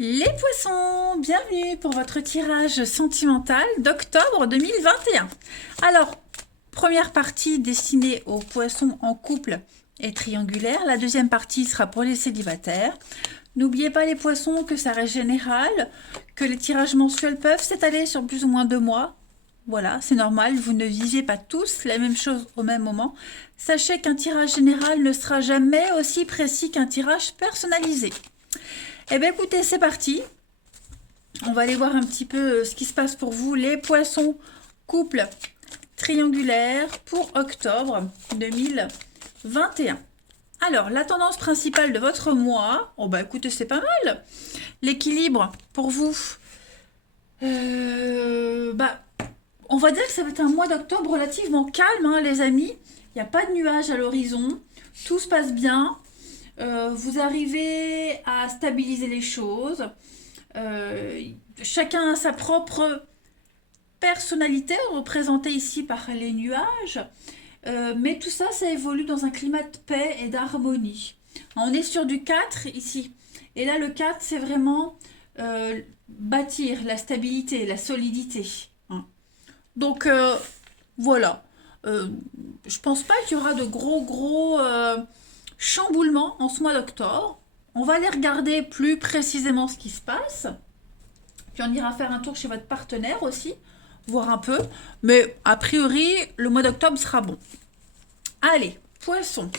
Les poissons, bienvenue pour votre tirage sentimental d'octobre 2021. Alors, première partie destinée aux poissons en couple et triangulaire. La deuxième partie sera pour les célibataires. N'oubliez pas les poissons que ça reste général, que les tirages mensuels peuvent s'étaler sur plus ou moins 2 mois. Voilà, c'est normal, vous ne vivez pas tous la même chose au même moment. Sachez qu'un tirage général ne sera jamais aussi précis qu'un tirage personnalisé. Eh bien écoutez, c'est parti. On va aller voir un petit peu ce qui se passe pour vous, les poissons couple triangulaire pour octobre 2021. Alors, la tendance principale de votre mois, oh bah écoutez, c'est pas mal. L'équilibre pour vous, on va dire que ça va être un mois d'octobre relativement calme, hein, les amis. Il n'y a pas de nuages à l'horizon, tout se passe bien. Vous arrivez à stabiliser les choses. Chacun a sa propre personnalité, représentée ici par les nuages. Mais tout ça, ça évolue dans un climat de paix et d'harmonie. On est sur du 4 ici. Et là, le 4, c'est vraiment bâtir la stabilité, la solidité. Hein. Donc, voilà. Je pense pas qu'il y aura de gros chamboulements en ce mois d'octobre. On va aller regarder plus précisément ce qui se passe. Puis on ira faire un tour chez votre partenaire aussi, voir un peu. Mais a priori, le mois d'octobre sera bon. Allez, poisson.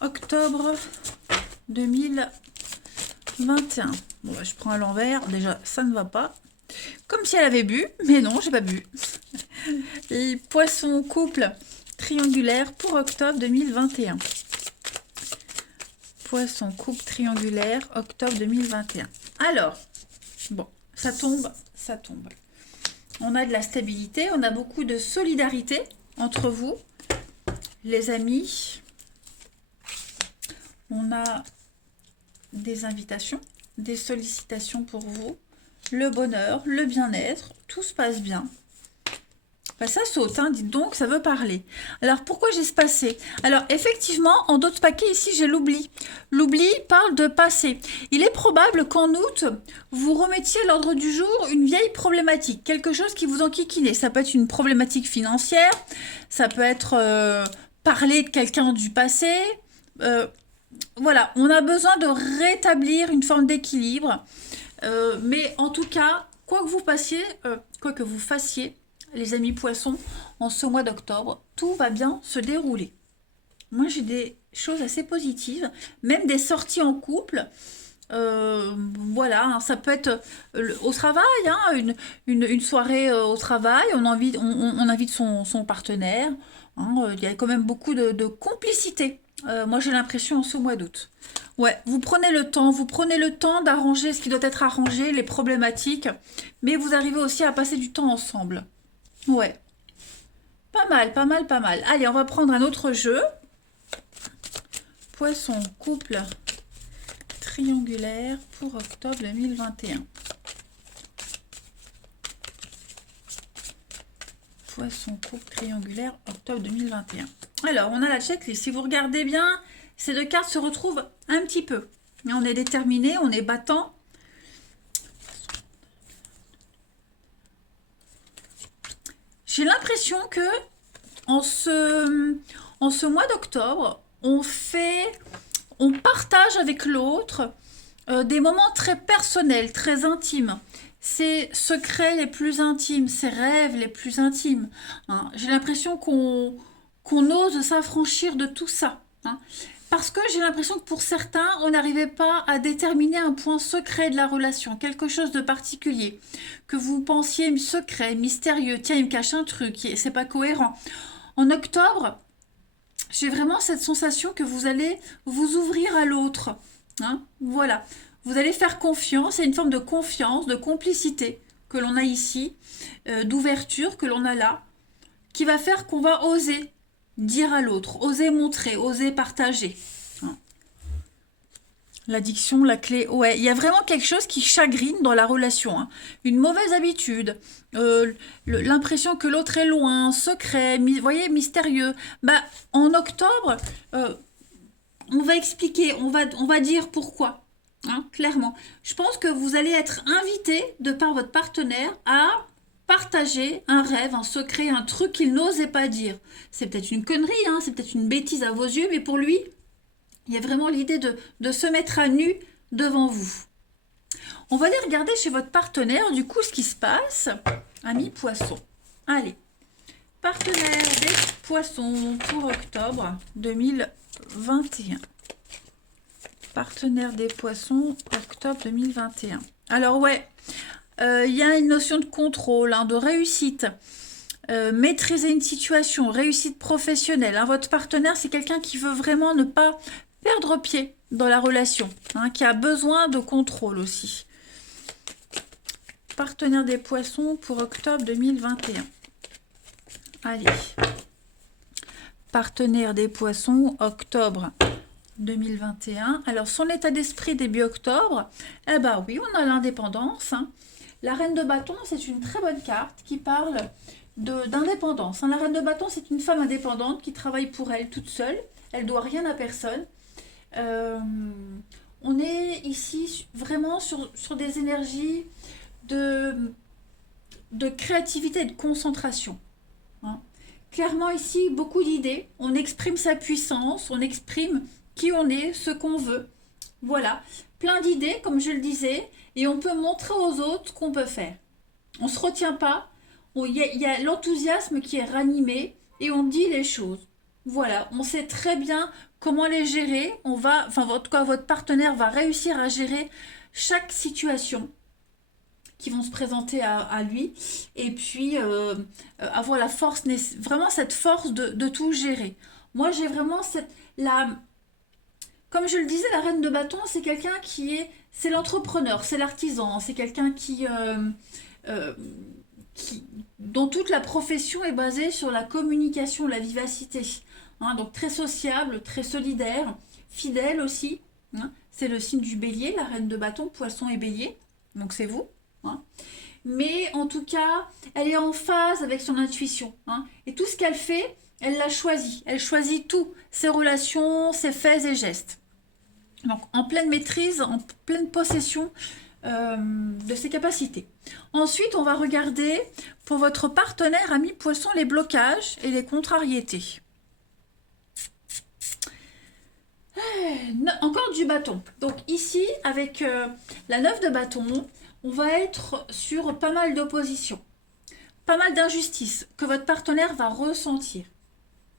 Octobre 2021. Bon, bah, je prends à l'envers. Déjà, ça ne va pas. Comme si elle avait bu, mais non, j'ai pas bu. Les poissons couple triangulaire pour octobre 2021. Poisson couple triangulaire octobre 2021. Alors, bon, ça tombe, ça tombe. On a de la stabilité, on a beaucoup de solidarité entre vous, les amis. On a des invitations, des sollicitations pour vous, le bonheur, le bien-être, tout se passe bien. Ben, ça saute, hein, dites donc, ça veut parler. Alors, pourquoi j'ai ce passé? Alors, effectivement, en d'autres paquets, ici, j'ai l'oubli. L'oubli parle de passé. Il est probable qu'en août, vous remettiez à l'ordre du jour une vieille problématique, quelque chose qui vous enquiquinait. Ça peut être une problématique financière, ça peut être parler de quelqu'un du passé. Voilà, on a besoin de rétablir une forme d'équilibre. Mais en tout cas, quoi que vous fassiez, les amis poissons, en ce mois d'octobre, tout va bien se dérouler. Moi, j'ai des choses assez positives, même des sorties en couple. Voilà, hein, ça peut être au travail, hein, une soirée au travail, on invite son partenaire. Hein, il y a quand même beaucoup de complicité. Moi, j'ai l'impression en ce mois d'août. Ouais, vous prenez le temps d'arranger ce qui doit être arrangé, les problématiques, mais vous arrivez aussi à passer du temps ensemble. Ouais, pas mal, pas mal, pas mal. Allez, on va prendre un autre jeu. Poisson, couple, triangulaire pour octobre 2021. Poisson, couple, triangulaire, octobre 2021. Alors, on a la checklist. Si vous regardez bien, ces deux cartes se retrouvent un petit peu. Mais on est déterminé, on est battant. J'ai l'impression que en ce mois d'octobre, on partage avec l'autre des moments très personnels, très intimes. Ses secrets les plus intimes, ses rêves les plus intimes. Hein. J'ai l'impression qu'on ose s'affranchir de tout ça. Hein. Parce que j'ai l'impression que pour certains, on n'arrivait pas à déterminer un point secret de la relation, quelque chose de particulier, que vous pensiez secret, mystérieux, tiens, il me cache un truc, c'est pas cohérent. En octobre, j'ai vraiment cette sensation que vous allez vous ouvrir à l'autre. Hein, voilà. Vous allez faire confiance, il y a une forme de confiance, de complicité que l'on a ici, d'ouverture que l'on a là, qui va faire qu'on va oser dire à l'autre, oser montrer, oser partager. Hein. L'addiction, la clé, ouais, il y a vraiment quelque chose qui chagrine dans la relation. Hein. Une mauvaise habitude, l'impression que l'autre est loin, secret, voyez, mystérieux. Bah, en octobre, on va expliquer, on va dire pourquoi. Hein. clairement. Je pense que vous allez être invité de par votre partenaire à partager un rêve, un secret, un truc qu'il n'osait pas dire. C'est peut-être une connerie, hein, c'est peut-être une bêtise à vos yeux, mais pour lui, il y a vraiment l'idée de se mettre à nu devant vous. On va aller regarder chez votre partenaire, du coup, ce qui se passe. Ami Poisson. Allez. Partenaire des Poissons pour octobre 2021. Partenaire des Poissons, octobre 2021. Alors, ouais, il y a une notion de contrôle, hein, de réussite. Maîtriser une situation, réussite professionnelle. Hein. Votre partenaire, c'est quelqu'un qui veut vraiment ne pas perdre pied dans la relation, hein, qui a besoin de contrôle aussi. Partenaire des Poissons pour octobre 2021. Allez. Partenaire des Poissons, octobre 2021. Alors, son état d'esprit début octobre, eh ben oui, on a l'indépendance. Hein. La reine de bâton, c'est une très bonne carte qui parle d'indépendance. Hein. La reine de bâton, c'est une femme indépendante qui travaille pour elle toute seule. Elle ne doit rien à personne. On est ici vraiment sur des énergies de créativité et de concentration. Hein. Clairement ici, beaucoup d'idées. On exprime sa puissance, on exprime qui on est, ce qu'on veut. Voilà, plein d'idées, comme je le disais, et on peut montrer aux autres ce qu'on peut faire. On ne se retient pas, il y a l'enthousiasme qui est ranimé, et on dit les choses. Voilà, on sait très bien comment les gérer. Votre partenaire va réussir à gérer chaque situation qui vont se présenter à lui, et puis avoir la force, vraiment cette force de tout gérer. Moi, j'ai vraiment comme je le disais, la reine de bâton, c'est quelqu'un c'est l'entrepreneur, c'est l'artisan, c'est quelqu'un dont toute la profession est basée sur la communication, la vivacité. Hein, donc très sociable, très solidaire, fidèle aussi. Hein. C'est le signe du bélier, la reine de bâton, poisson et bélier. Donc c'est vous. Hein. Mais en tout cas, elle est en phase avec son intuition. Hein. Et tout ce qu'elle fait, elle l'a choisi. Elle choisit tout, ses relations, ses faits et gestes. Donc en pleine maîtrise, en pleine possession de ses capacités. Ensuite, on va regarder pour votre partenaire ami poisson les blocages et les contrariétés. Encore du bâton. Donc ici, avec la 9 de bâton, on va être sur pas mal d'opposition, pas mal d'injustices que votre partenaire va ressentir.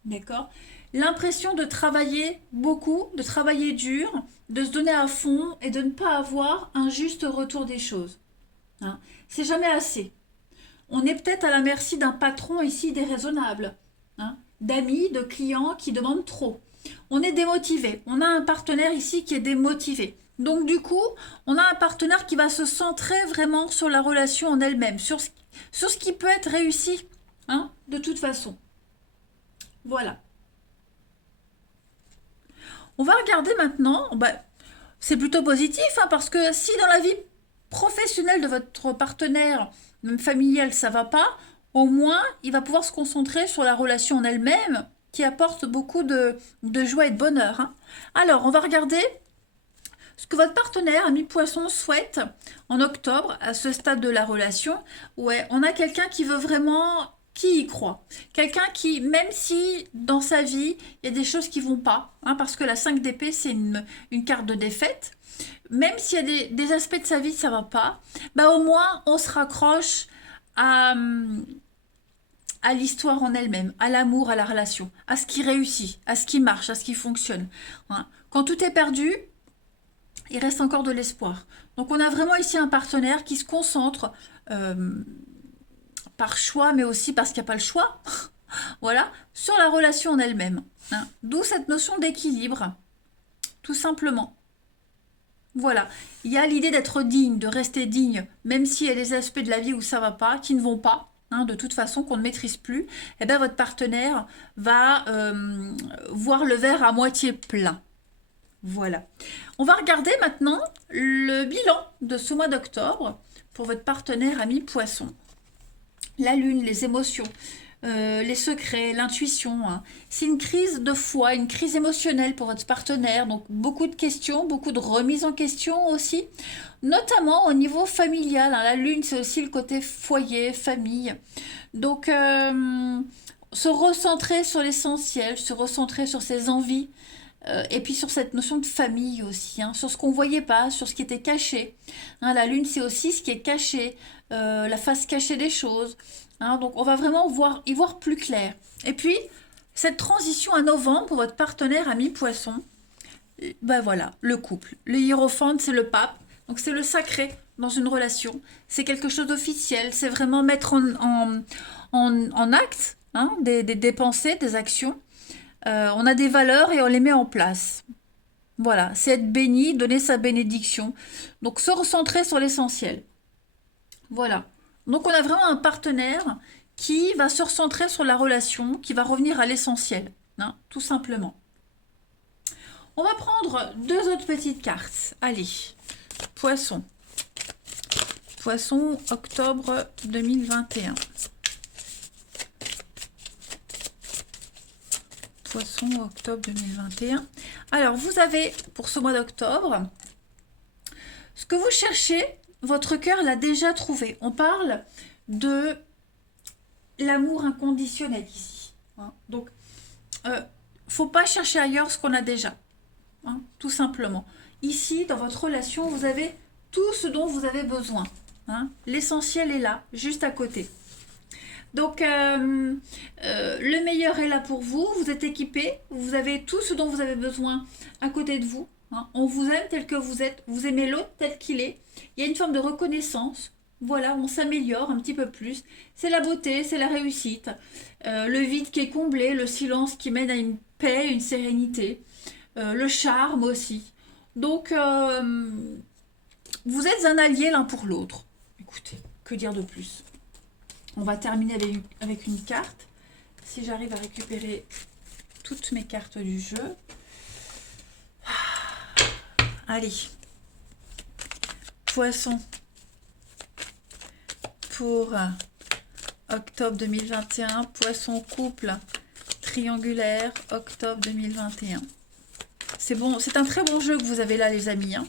D'accord ? L'impression de travailler beaucoup, de travailler dur, de se donner à fond et de ne pas avoir un juste retour des choses. Hein ? C'est jamais assez. On est peut-être à la merci d'un patron ici déraisonnable, hein ? D'amis, de clients qui demandent trop. On est démotivé. On a un partenaire ici qui est démotivé. Donc du coup, on a un partenaire qui va se centrer vraiment sur la relation en elle-même, sur ce qui peut être réussi, hein, de toute façon. Voilà. On va regarder maintenant, c'est plutôt positif, hein, parce que si dans la vie professionnelle de votre partenaire, même familiale, ça va pas, au moins, il va pouvoir se concentrer sur la relation en elle-même, qui apporte beaucoup de joie et de bonheur. Hein. Alors, on va regarder ce que votre partenaire, ami poisson, souhaite en octobre, à ce stade de la relation. Ouais, on a quelqu'un qui veut vraiment, qui y croit. Quelqu'un qui, même si dans sa vie, il y a des choses qui vont pas, hein, parce que la 5 d'épée, c'est une carte de défaite, même s'il y a des aspects de sa vie, ça va pas, au moins, on se raccroche à l'histoire en elle-même, à l'amour, à la relation, à ce qui réussit, à ce qui marche, à ce qui fonctionne. Hein. Quand tout est perdu, il reste encore de l'espoir. Donc on a vraiment ici un partenaire qui se concentre par choix, mais aussi parce qu'il n'y a pas le choix, voilà, sur la relation en elle-même. Hein. D'où cette notion d'équilibre, tout simplement. Voilà, il y a l'idée d'être digne, de rester digne, même s'il y a des aspects de la vie où ça ne va pas, qui ne vont pas, hein, de toute façon, qu'on ne maîtrise plus, eh bien votre partenaire va voir le verre à moitié plein. Voilà. On va regarder maintenant le bilan de ce mois d'octobre pour votre partenaire ami poisson. La lune, les émotions, les secrets, l'intuition, hein. C'est une crise de foi, une crise émotionnelle pour votre partenaire. Donc beaucoup de questions, beaucoup de remises en question aussi, notamment au niveau familial, hein. La lune, c'est aussi le côté foyer, famille. Donc se recentrer sur l'essentiel, se recentrer sur ses envies. Et puis sur cette notion de famille aussi, hein, sur ce qu'on ne voyait pas, sur ce qui était caché. Hein, la lune, c'est aussi ce qui est caché, la face cachée des choses. Hein, donc on va vraiment y voir plus clair. Et puis, cette transition à novembre pour votre partenaire ami poisson, ben voilà, le couple. Le hiérophante, c'est le pape, donc c'est le sacré dans une relation. C'est quelque chose d'officiel, c'est vraiment mettre en acte, hein, des pensées, des actions. On a des valeurs et on les met en place. Voilà, c'est être béni, donner sa bénédiction. Donc se recentrer sur l'essentiel. Voilà. Donc on a vraiment un partenaire qui va se recentrer sur la relation, qui va revenir à l'essentiel, hein, tout simplement. On va prendre deux autres petites cartes. Allez, Poisson. Poisson, octobre 2021. Poisson, octobre 2021. Alors, vous avez, pour ce mois d'octobre, ce que vous cherchez, votre cœur l'a déjà trouvé. On parle de l'amour inconditionnel ici. Hein. Donc, faut pas chercher ailleurs ce qu'on a déjà. Hein, tout simplement. Ici, dans votre relation, vous avez tout ce dont vous avez besoin. Hein. L'essentiel est là, juste à côté. Donc, le meilleur est là pour vous. Vous êtes équipé. Vous avez tout ce dont vous avez besoin à côté de vous. Hein. On vous aime tel que vous êtes. Vous aimez l'autre tel qu'il est. Il y a une forme de reconnaissance. Voilà, on s'améliore un petit peu plus. C'est la beauté, c'est la réussite. Le vide qui est comblé, le silence qui mène à une paix, une sérénité. Le charme aussi. Donc, vous êtes un allié l'un pour l'autre. Écoutez, que dire de plus? On va terminer avec une carte. Si j'arrive à récupérer toutes mes cartes du jeu. Allez. Poisson. Pour octobre 2021. Poisson couple triangulaire. Octobre 2021. C'est bon, c'est un très bon jeu que vous avez là, les amis. Hein.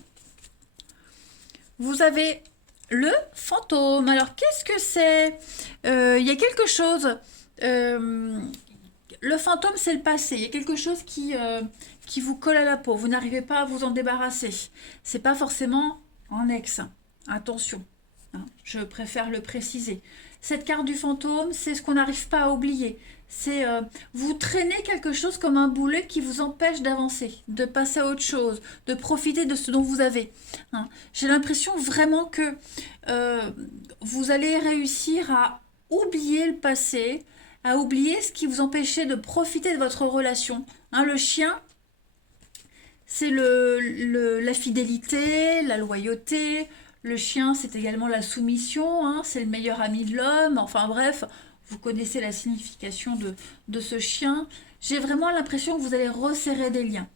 Vous avez le fantôme. Alors, qu'est-ce que c'est? Il y a quelque chose. Le fantôme, c'est le passé. Il y a quelque chose qui vous colle à la peau. Vous n'arrivez pas à vous en débarrasser. C'est pas forcément un ex. Attention. Hein, je préfère le préciser. Cette carte du fantôme, c'est ce qu'on n'arrive pas à oublier. C'est vous traînez quelque chose comme un boulet qui vous empêche d'avancer, de passer à autre chose, de profiter de ce dont vous avez. Hein. J'ai l'impression vraiment que vous allez réussir à oublier le passé, à oublier ce qui vous empêchait de profiter de votre relation. Hein, le chien, c'est la fidélité, la loyauté. Le chien, c'est également la soumission. Hein, c'est le meilleur ami de l'homme. Enfin bref, vous connaissez la signification de ce chien. J'ai vraiment l'impression que vous allez resserrer des liens.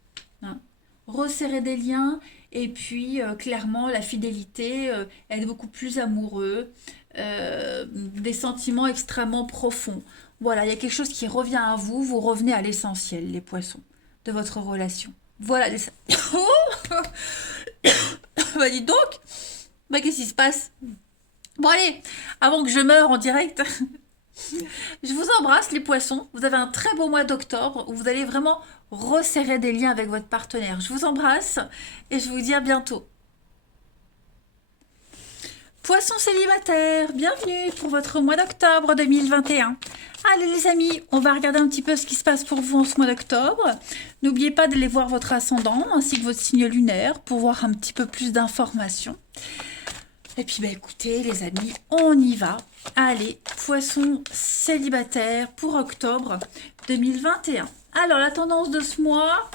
Hein. Resserrer des liens et puis clairement la fidélité, être beaucoup plus amoureux, des sentiments extrêmement profonds. Voilà, il y a quelque chose qui revient à vous, vous revenez à l'essentiel, les poissons, de votre relation. Voilà, les... bah dis donc, bah qu'est-ce qui se passe? Bon allez, avant que je meure en direct... Je vous embrasse les poissons, vous avez un très beau mois d'octobre où vous allez vraiment resserrer des liens avec votre partenaire. Je vous embrasse et je vous dis à bientôt. Poissons célibataires, bienvenue pour votre mois d'octobre 2021. Allez les amis, on va regarder un petit peu ce qui se passe pour vous en ce mois d'octobre. N'oubliez pas d'aller voir votre ascendant ainsi que votre signe lunaire pour voir un petit peu plus d'informations. Et puis, bah, écoutez, les amis, on y va. Allez, poisson célibataire pour octobre 2021. Alors, la tendance de ce mois,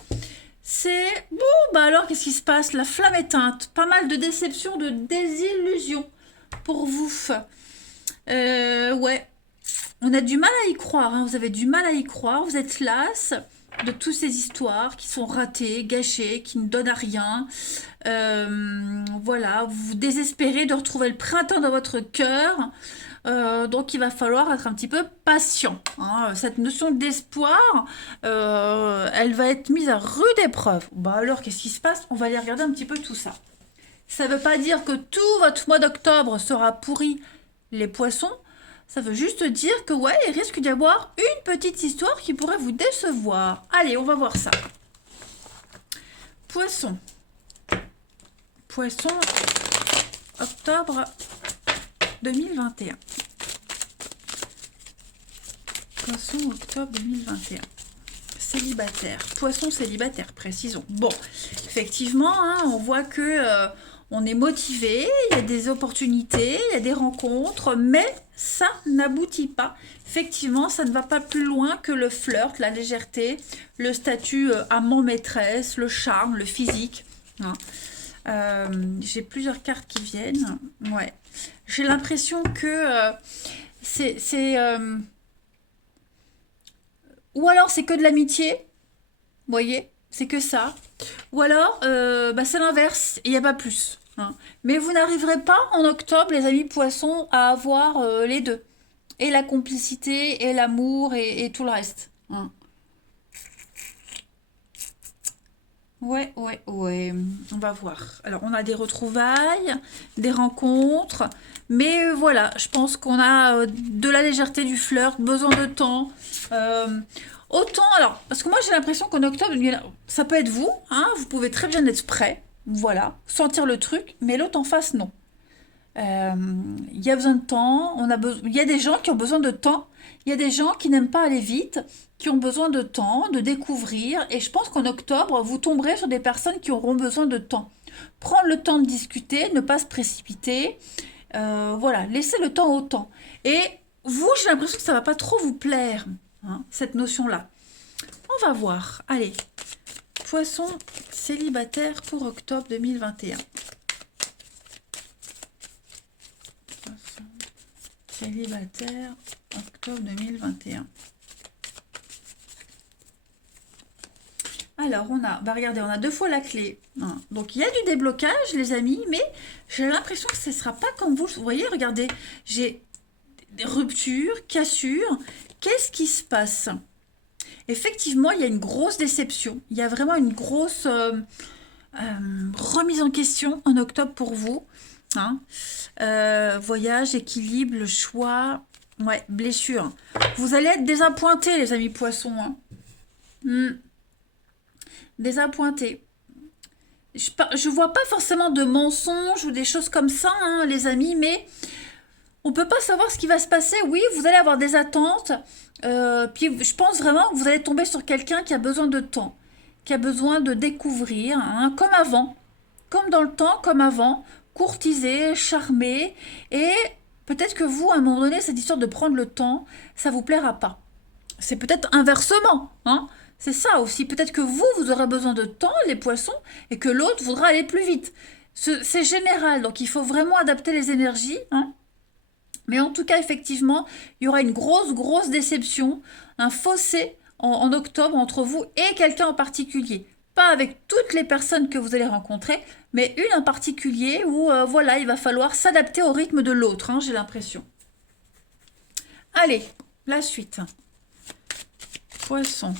c'est... Bon, bah alors, qu'est-ce qui se passe? La flamme éteinte. Pas mal de déceptions, de désillusions pour vous. Ouais, on a du mal à y croire. Hein. Vous avez du mal à y croire. Vous êtes las de toutes ces histoires qui sont ratées, gâchées, qui ne donnent à rien. Voilà, vous vous désespérez de retrouver le printemps dans votre cœur. Donc il va falloir être un petit peu patient, hein. Cette notion d'espoir, elle va être mise à rude épreuve. Bah alors, qu'est-ce qui se passe? On va aller regarder un petit peu tout ça. Ça ne veut pas dire que tout votre mois d'octobre sera pourri, les poissons. Ça veut juste dire que ouais, il risque d'y avoir une petite histoire qui pourrait vous décevoir. Allez, on va voir ça. Poisson. Poisson, octobre 2021. Poisson, octobre 2021. Célibataire. Poisson célibataire, précisons. Bon, effectivement, hein, on voit que on est motivé, il y a des opportunités, il y a des rencontres, mais ça n'aboutit pas. Effectivement, ça ne va pas plus loin que le flirt, la légèreté, le statut amant-maîtresse, le charme, le physique. Hein. J'ai plusieurs cartes qui viennent. Ouais. J'ai l'impression que ou alors c'est que de l'amitié, vous voyez, c'est que ça. Ou alors c'est l'inverse, il n'y a pas plus. Hein. Mais vous n'arriverez pas en octobre, les amis poissons, à avoir les deux. Et la complicité, et l'amour, et tout le reste. Hein. Ouais, ouais, ouais. On va voir. Alors, on a des retrouvailles, des rencontres. Mais voilà, je pense qu'on a de la légèreté du flirt, besoin de temps. Autant, alors, parce que moi j'ai l'impression qu'en octobre, ça peut être vous, hein, vous pouvez très bien être prêt, voilà, sentir le truc, mais l'autre en face, non. Il y a besoin de temps, il y a des gens qui ont besoin de temps, il y a des gens qui n'aiment pas aller vite, qui ont besoin de temps, de découvrir, et je pense qu'en octobre, vous tomberez sur des personnes qui auront besoin de temps. Prendre le temps de discuter, ne pas se précipiter, voilà, laisser le temps au temps. Et vous, j'ai l'impression que ça va pas trop vous plaire, hein, cette notion-là. On va voir. Allez, poisson célibataire pour octobre 2021. Poisson célibataire, octobre 2021. Alors, regardez, on a 2 fois la clé. Hein. Donc, il y a du déblocage, les amis, mais j'ai l'impression que ce ne sera pas comme vous. Vous voyez, regardez, j'ai des ruptures, cassures. Qu'est-ce qui se passe? Effectivement, il y a une grosse déception. Il y a vraiment une grosse remise en question en octobre pour vous. Hein. Voyage, équilibre, choix, ouais, blessure. Vous allez être désappointés, les amis poissons. Hein. Désappointés. Je vois pas forcément de mensonges ou des choses comme ça, hein, les amis, mais on peut pas savoir ce qui va se passer. Oui, vous allez avoir des attentes. Puis je pense vraiment que vous allez tomber sur quelqu'un qui a besoin de temps, qui a besoin de découvrir, hein, comme avant, comme dans le temps, comme avant, courtiser, charmer, et peut-être que vous, à un moment donné, cette histoire de prendre le temps, ça vous plaira pas. C'est peut-être inversement, hein. C'est ça aussi. Peut-être que vous aurez besoin de temps, les poissons, et que l'autre voudra aller plus vite. C'est général, donc il faut vraiment adapter les énergies, hein. Mais en tout cas, effectivement, il y aura une grosse déception, un fossé en octobre entre vous et quelqu'un en particulier. Pas avec toutes les personnes que vous allez rencontrer, mais une en particulier où, voilà, il va falloir s'adapter au rythme de l'autre, hein, j'ai l'impression. Allez, la suite. Poisson.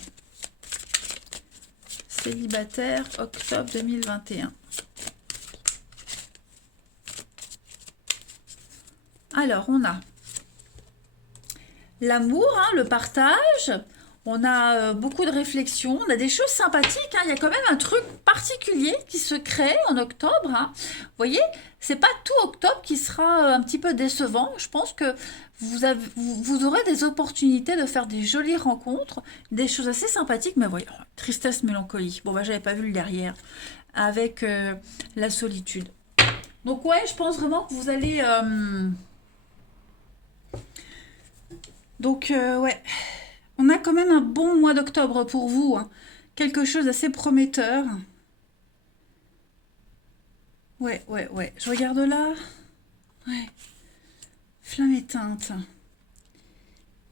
Célibataire, octobre 2021. Alors, on a l'amour, hein, le partage. On a beaucoup de réflexions, on a des choses sympathiques. Hein. Il y a quand même un truc particulier qui se crée en octobre. Hein. Vous voyez, c'est pas tout octobre qui sera un petit peu décevant. Je pense que vous aurez des opportunités de faire des jolies rencontres, des choses assez sympathiques. Mais voyez, tristesse, mélancolie. Bon, j'avais pas vu le derrière. Avec la solitude. Donc ouais, je pense vraiment que vous allez... Donc ouais... On a quand même un bon mois d'octobre pour vous. Hein. Quelque chose d'assez prometteur. Ouais. Je regarde là. Ouais. Flamme éteinte.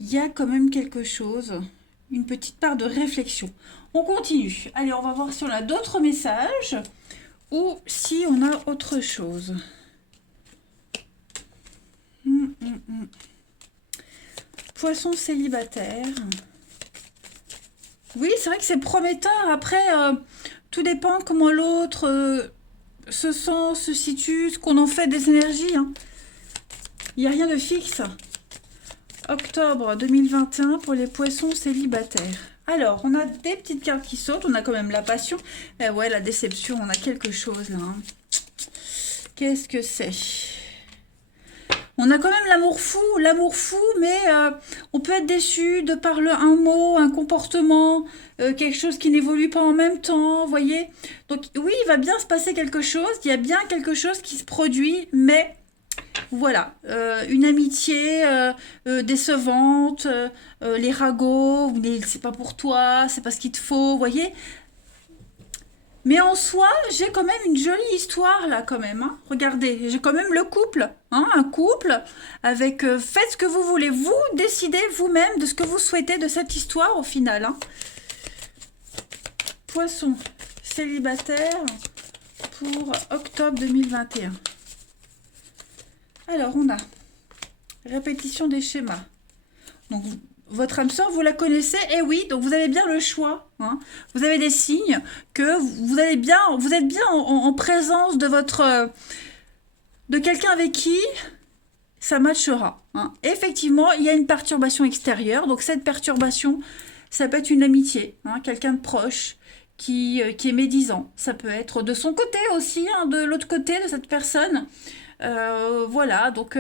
Il y a quand même quelque chose. Une petite part de réflexion. On continue. Allez, on va voir si on a d'autres messages. Ou si on a autre chose. Poisson célibataire. Oui, c'est vrai que c'est prometteur. Après, tout dépend comment l'autre se sent, se situe, ce qu'on en fait des énergies. Hein. Il n'y a rien de fixe. Octobre 2021 pour les poissons célibataires. Alors, on a des petites cartes qui sautent. On a quand même la passion. Ouais, la déception, on a quelque chose là. Hein. Qu'est-ce que c'est? On a quand même l'amour fou, mais on peut être déçu de par un mot, un comportement, quelque chose qui n'évolue pas en même temps, vous voyez. Donc oui, il va bien se passer quelque chose, il y a bien quelque chose qui se produit, mais voilà, une amitié décevante, les ragots, c'est pas pour toi, c'est pas ce qu'il te faut, vous voyez. Mais en soi, j'ai quand même une jolie histoire là quand même. Hein. Regardez, j'ai quand même le couple. Hein, un couple avec faites ce que vous voulez. Vous décidez vous-même de ce que vous souhaitez de cette histoire au final. Hein. Poisson célibataire pour octobre 2021. Alors on a répétition des schémas. Donc votre âme sœur, vous la connaissez, et oui, donc vous avez bien le choix. Hein. Vous avez des signes que vous êtes bien en présence de de quelqu'un avec qui ça matchera. Hein. Effectivement, il y a une perturbation extérieure, donc cette perturbation, ça peut être une amitié, hein, quelqu'un de proche qui est médisant. Ça peut être de son côté aussi, hein, de l'autre côté de cette personne. Voilà, donc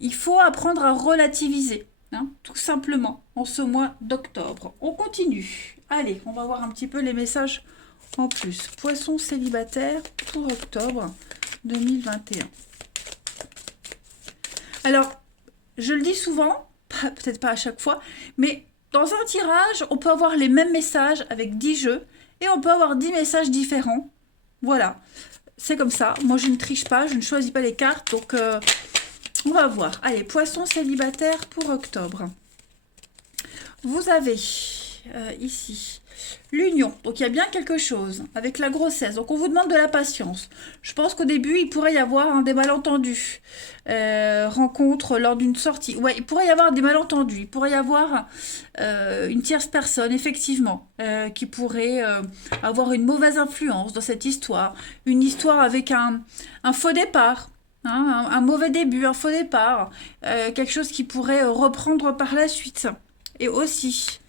il faut apprendre à relativiser. Hein, tout simplement, en ce mois d'octobre. On continue. Allez, on va voir un petit peu les messages en plus. Poisson célibataire pour octobre 2021. Alors, je le dis souvent, peut-être pas à chaque fois, mais dans un tirage, on peut avoir les mêmes messages avec 10 jeux et on peut avoir 10 messages différents. Voilà, c'est comme ça. Moi, je ne triche pas, je ne choisis pas les cartes, donc... on va voir. Allez, poisson célibataire pour octobre. Vous avez ici l'union. Donc, il y a bien quelque chose avec la grossesse. Donc, on vous demande de la patience. Je pense qu'au début, il pourrait y avoir des malentendus. Rencontre lors d'une sortie. Ouais, il pourrait y avoir des malentendus. Il pourrait y avoir une tierce personne, effectivement, qui pourrait avoir une mauvaise influence dans cette histoire. Une histoire avec un faux départ. Hein, un mauvais début, un faux départ, quelque chose qui pourrait reprendre par la suite. Et aussi,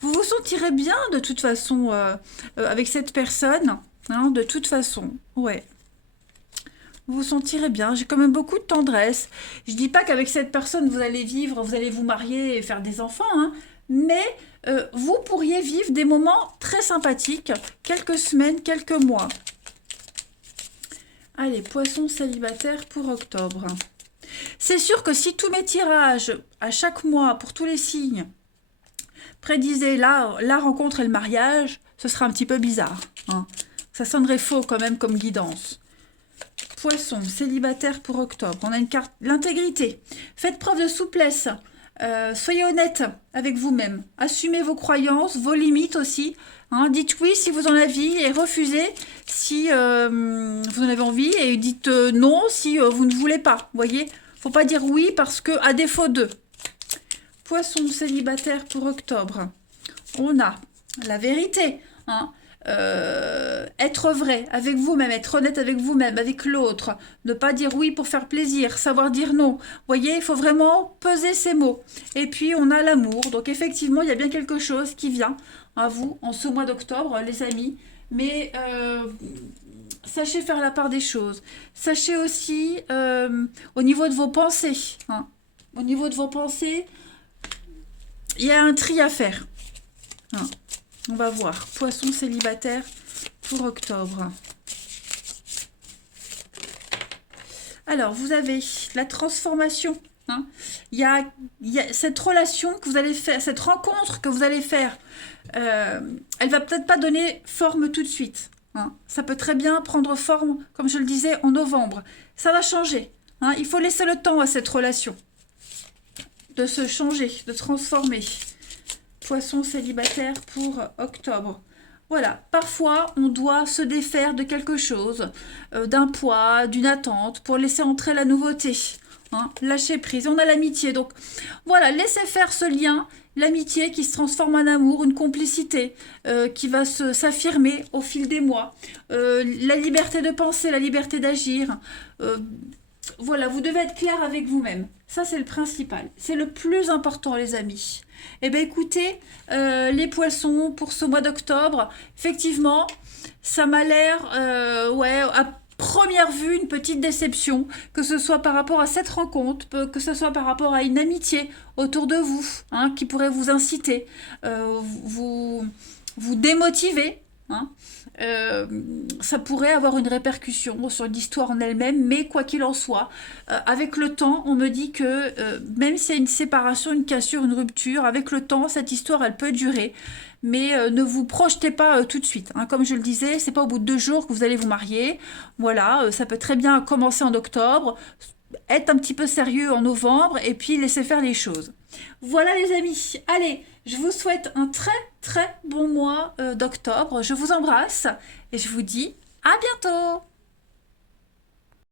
vous vous sentirez bien de toute façon avec cette personne, hein, de toute façon, ouais. Vous vous sentirez bien, j'ai quand même beaucoup de tendresse. Je dis pas qu'avec cette personne vous allez vivre, vous allez vous marier et faire des enfants, hein, mais vous pourriez vivre des moments très sympathiques, quelques semaines, quelques mois. Allez, poisson célibataire pour octobre. C'est sûr que si tous mes tirages, à chaque mois, pour tous les signes, prédisaient la rencontre et le mariage, ce serait un petit peu bizarre. Hein. Ça sonnerait faux quand même comme guidance. Poisson célibataire pour octobre. On a une carte, l'intégrité. Faites preuve de souplesse. Soyez honnête avec vous-même. Assumez vos croyances, vos limites aussi. Hein, dites oui si vous en avez et refusez si vous en avez envie et dites non si vous ne voulez pas. Vous voyez, faut pas dire oui parce que à défaut de. Poisson célibataire pour octobre. On a la vérité. Hein, être vrai avec vous-même, être honnête avec vous-même, avec l'autre, ne pas dire oui pour faire plaisir, savoir dire non. Vous voyez, il faut vraiment peser ses mots. Et puis, on a l'amour. Donc, effectivement, il y a bien quelque chose qui vient à vous en ce mois d'octobre, les amis. Mais sachez faire la part des choses. Sachez aussi, au niveau de vos pensées, hein, au niveau de vos pensées, il y a un tri à faire. Hein. On va voir. Poisson célibataire pour octobre. Alors, vous avez la transformation. Hein. Il y a cette relation que vous allez faire, cette rencontre que vous allez faire. Elle va peut-être pas donner forme tout de suite. Hein. Ça peut très bien prendre forme, comme je le disais, en novembre. Ça va changer. Hein. Il faut laisser le temps à cette relation de se changer, de transformer. Poisson célibataire pour octobre. Voilà, parfois on doit se défaire de quelque chose, d'un poids, d'une attente, pour laisser entrer la nouveauté. hein, lâcher prise. On a l'amitié, donc voilà, laissez faire ce lien, l'amitié qui se transforme en amour, une complicité qui va s'affirmer au fil des mois. La liberté de penser, la liberté d'agir. Voilà, vous devez être clair avec vous-même. Ça, c'est le principal. C'est le plus important, les amis. Eh bien, écoutez, les poissons, pour ce mois d'octobre, effectivement, ça m'a l'air, ouais, à première vue, une petite déception, que ce soit par rapport à cette rencontre, que ce soit par rapport à une amitié autour de vous, hein, qui pourrait vous inciter, vous démotiver, hein. Ça pourrait avoir une répercussion sur l'histoire en elle-même, mais quoi qu'il en soit, avec le temps, on me dit que même s'il y a une séparation, une cassure, une rupture, avec le temps, cette histoire, elle peut durer. Mais ne vous projetez pas tout de suite, hein. Comme je le disais, c'est pas au bout de 2 jours que vous allez vous marier. Voilà, ça peut très bien commencer en octobre, être un petit peu sérieux en novembre, et puis laisser faire les choses. Voilà les amis, allez, je vous souhaite un très très bon mois d'octobre. Je vous embrasse et je vous dis à bientôt.